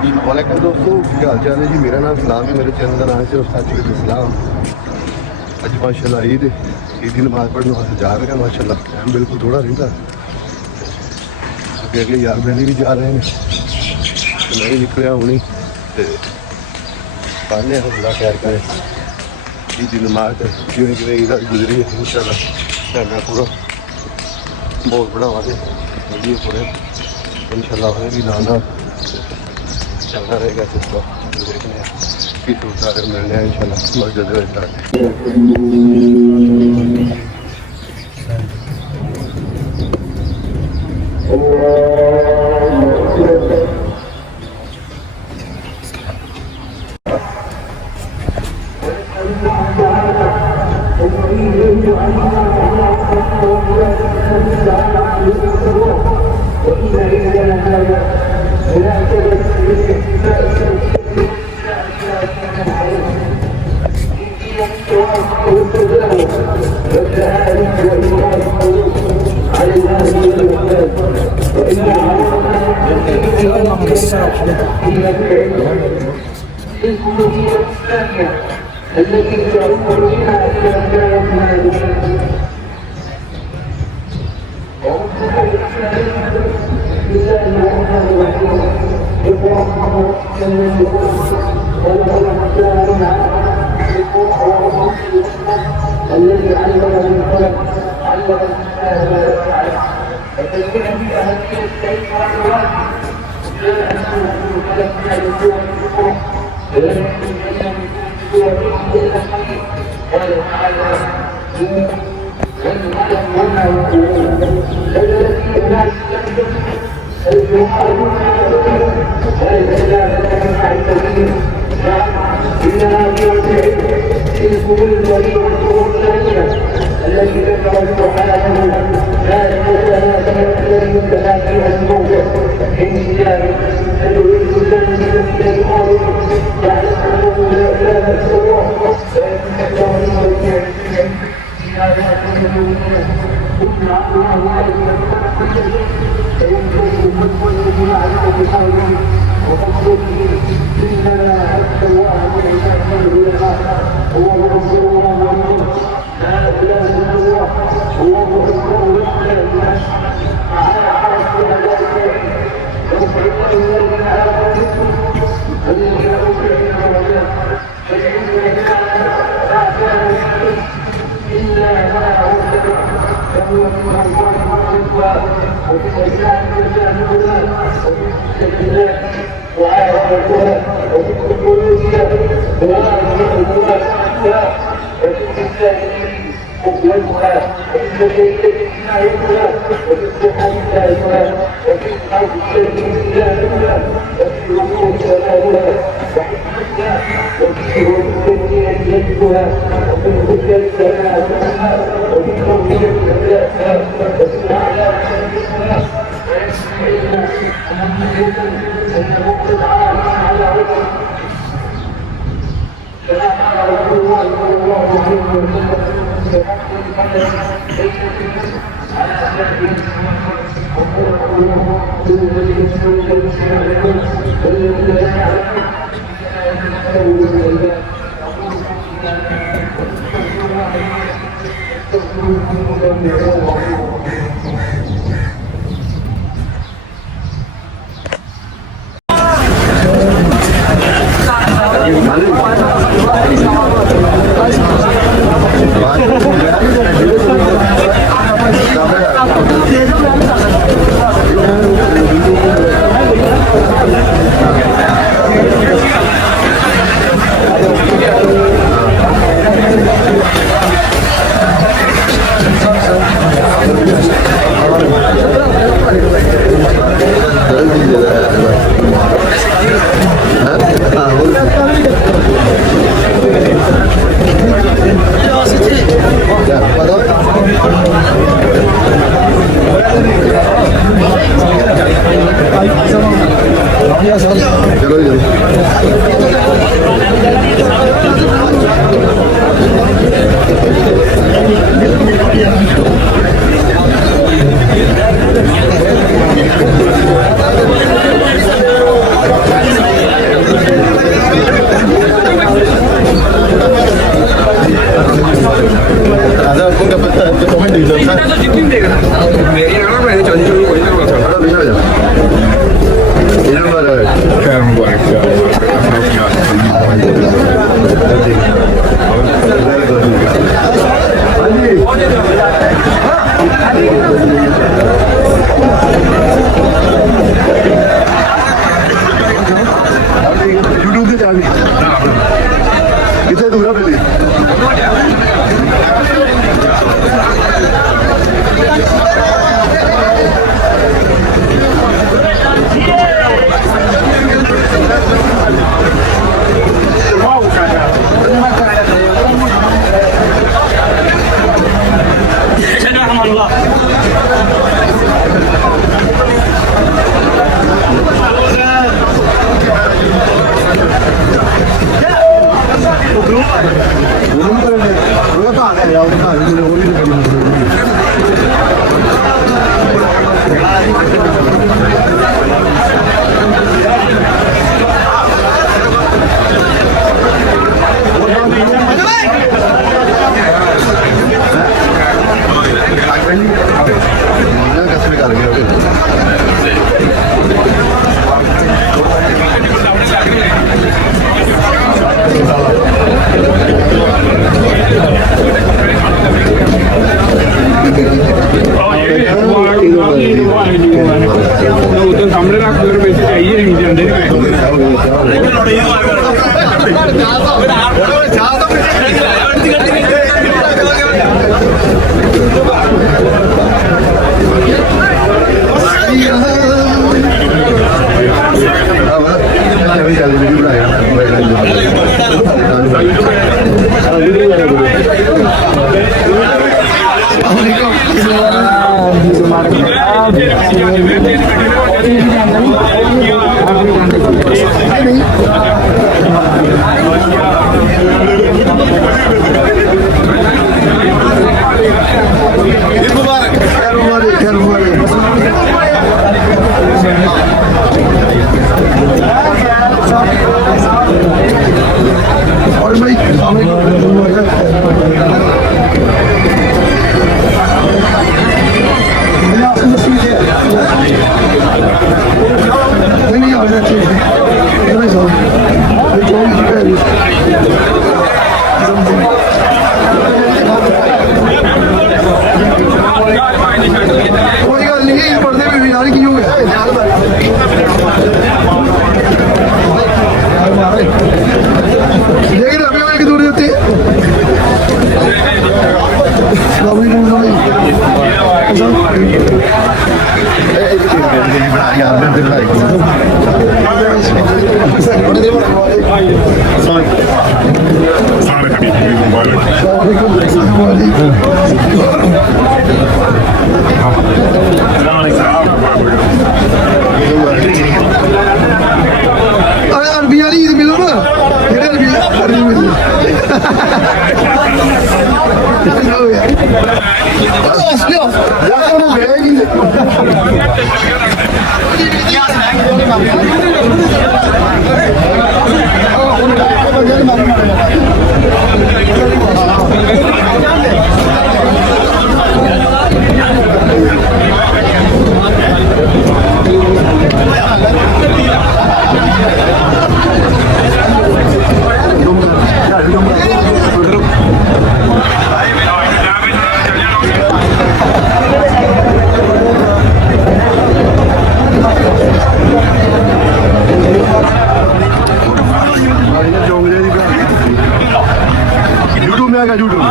वालेकुम दोस्तों, क्या हाल चाल है जी। मेरा नाम सलाम है, मेरे चैनल का नाम है सच इस्लाम। अज माशाल्लाह ईद की नमाज पढ़ने वास्ते जा रहे हैं। माशाल्लाह टाइम बिल्कुल थोड़ा रहा, अगे यार बेली भी जा रहे हैं। मैं भी निकलिया हूँ पाने खुदा खैर करें। ईद की नमाज जिमें कि ईद गुजरी है इंशाल्लाह मैं पूरा बहुत बढ़ावागे वीडियो पूरे इंशाल्लाह होगी लाना चलना रहेगा। सिस्टम देखने की सूरत मिलने हैं इंशाल्लाह मस्जिद में स्टार्ट। التي تعود بها الذي علم بالقلم علم الانسان ما يفعل وتنبيه باهميه الشيطان الواجب لا انه خلق من الوجوه الكفر قال تعالى التي ذكر سبحانه لا يتناسب الذي ينتهى فيها الموت من كتاب أن يريد الذي من الأرض يعلم أنه لا إله إلا الله فيتكبر ويرجع إلى कोई गल नहीं पढ़ते भी यार की हो गया लेकिन अभी एक दूर होते अरबी वाली ईद मिलो ना अरबी मिलो यूट्यूब में आएगा यूट्यूब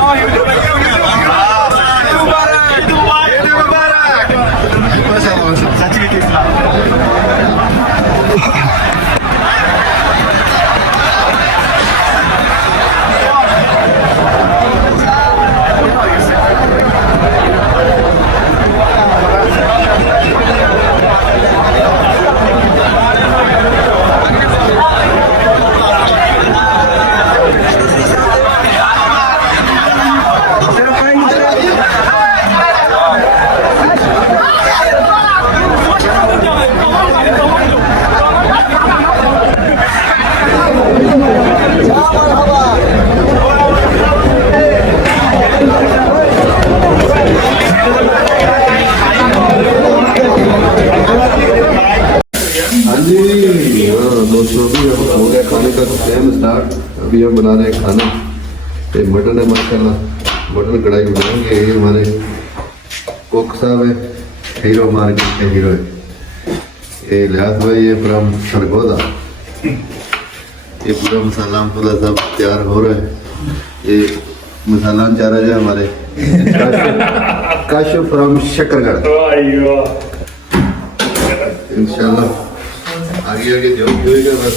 दोस्तों अभी हम हो गया खाने का टाइम स्टार्ट। अभी हम बना रहे हैं खाना। ये मटन है माशाल्लाह, मटन कढ़ाई बनाएंगे। ये हमारे कुक साहब है, हीरो मार्केट के हीरो है। ये लिहाज भाई ये फ्रॉम सरगोदा। ये पूरा मसाला पूरा सब तैयार हो रहा है। ये मसाला चाह रहा है हमारे काशफ फ्रॉम शकरगढ़। इंशाल्लाह आगे आगे जो होगा बस।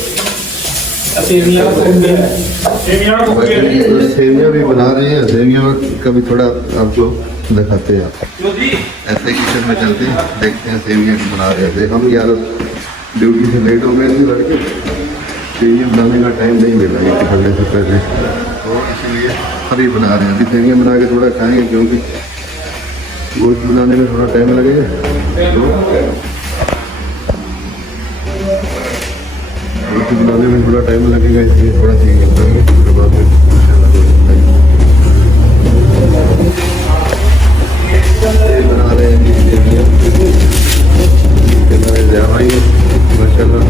सेवियाँ भी बना रहे हैं। सेवियाँ का भी थोड़ा आपको दिखाते हैं। ऐसे किचन में चलते हैं, देखते हैं सेवियाँ बना रहे थे हम। यार ड्यूटी से लेट हो गए थे लड़के, सेवियाँ बनाने का टाइम नहीं मिला ये ठंडे से पहले, तो इसलिए अभी बना रहे हैं। अभी सेवियाँ बना के थोड़ा खाएंगे क्योंकि गोश्त बनाने में थोड़ा टाइम लगेगा। तो रोटी बनाने में थोड़ा टाइम लगेगा, इसलिए थोड़ा सी उसके बाद में बना रहे हैं माशाल्लाह।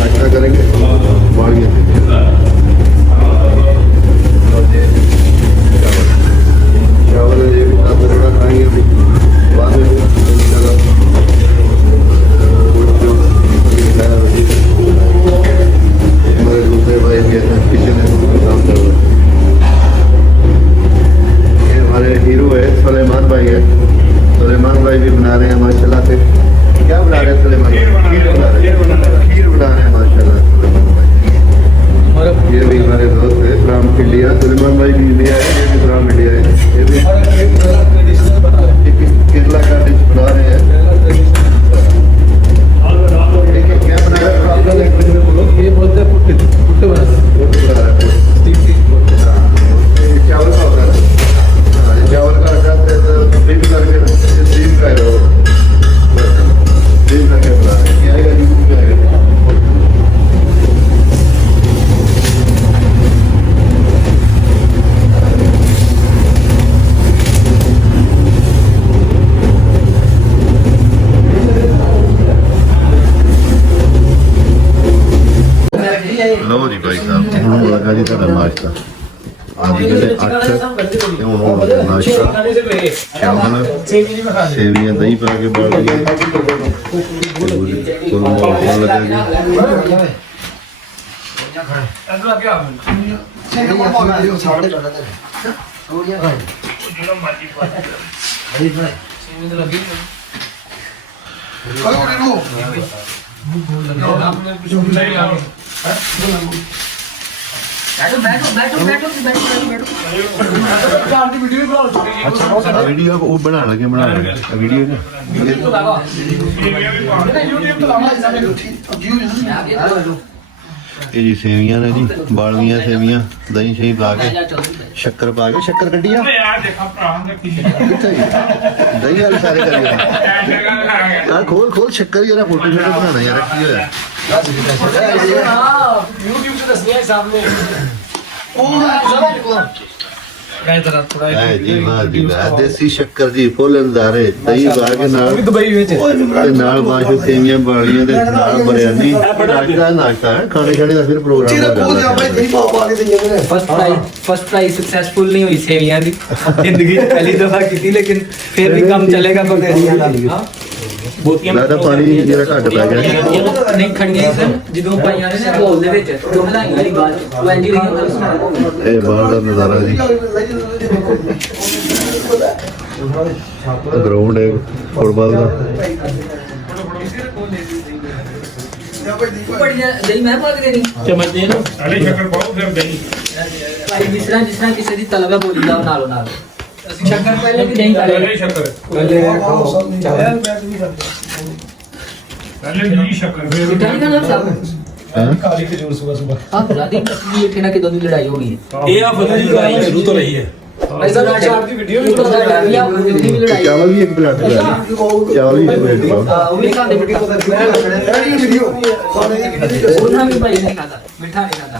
नाश्ता करेंगे बाड़िए चावल ये भी थोड़ा खाएंगे अभी बाद में इंशाल्लाह। भाई भी ले आए, ये भी बना मीडिया है, ये भी केरला का डिश बना रहे हैं। क्या बना रहे हैं आप लोग, एक मिनट में बोलो। ये बोलते हैं पुट्टे पुट्टे बना रहे हैं। बहुत बना रहा है, ये चावल का होता है ना, हाँ, ये चावल का आटा स्टीम करके, स्टीम का है वो, स्टीम करके बना रहे हैं। ये आएगा यूट्यूब पे आएगा। लो जी भाई साहब, ਹੁਣ ਲੱਗਾ ਜੀ ਤੁਹਾਡਾ ਨਾਸ਼ਤਾ। ਅੱਜ ਜਿਹੜੇ 8 ਤੇ ਹੁਣ ਹੋ ਗਿਆ ਨਾਸ਼ਤਾ। ਚਾਵਲ, ਸੇਵੀਆਂ ਦਹੀਂ ਪਾ ਕੇ ਬਾਲ ਕੇ ਕੋਲ ਲੱਗਾ ਜੀ। वीडियो वो बना लगे वीडियो ना ये जी सेवियां ने जी, बालवियां सेवियां दही शही पा के शक्कर पा के, शक्कर कड्डी आ दही वाले सारे करिए यार, खोल खोल शक्कर यार, फोटो शोटो बनाना यार, की होया YouTube पे दसने हैं सामने। जी वाह जी वाह, देसी शक्कर जी फुल अंदारे दही पा के नाल दुबई में ਤੇ ਨਾਲ ਬਾਸ਼ੂ ਸੇਵੀਆਂ ਬਾਲੀਆਂ ਦੇ ਨਾਲ ਬਰਿਆਨੀ। ਨਾਸ਼ਤਾ ਹੈ, ਖਾਣੇ ਖਾਣੇ ਦਾ ਫਿਰ ਪ੍ਰੋਗਰਾਮ फर्स्ट प्राइज सक्सेसफुल नहीं हुई सेवियां दी जिंदगी च पहली दफा की थी, लेकिन फिर भी काम चलेगा बगैर ਲੱਗਦਾ ਪਾਣੀ ਜਿਹੜਾ ਘੱਟ ਪੈ ਗਿਆ। नहीं खड़ियां सन ਜਦੋਂ ਪਾਈਆਂ ਨੇ ਨਾ ਬੋਲ ਦੇ ਵਿੱਚ ਜੋ ਬਣਾਈ ਵਾਲੀ ਬਾਤ ਉਹ ਇੰਜ ਨਹੀਂ ਹੁੰਦਾ। ਇਹ ਬਾਹਰ ਦਾ ਨਜ਼ਾਰਾ ਜੀ, ਗਰਾਊਂਡ ਹੈ ਫੁੱਟਬਾਲ ਦਾ। बढ़िया दही मैं पा के देनी चम्मच दे ना। अरे शक्कर पाओ फिर दही भाई जिस तरह किसी दी तलब है बोली जाओ नालो नाल शक्कर पहले भी नहीं पहले पहले शक्कर पहले नहीं शक्कर फिर मिठा नहीं खाना साहब ਹੈਂ? काली खजूर सुबह सुबह। हां राती ये ठेना के दोनों लड़ाई हो गई है ये आप बदली लड़ाई शुरू तो रही है। ऐसा चार की वीडियो भी लड़ाई ਚਾਵਲ ਵੀ ਇੱਕ ਪਲੇਟ ਚਾਵਲ ਵੀ ਇੱਕ ਪਲੇਟ ਪਾਓ। वो भी खाने वीडियो भी भाई नहीं खाता मीठा नहीं खाता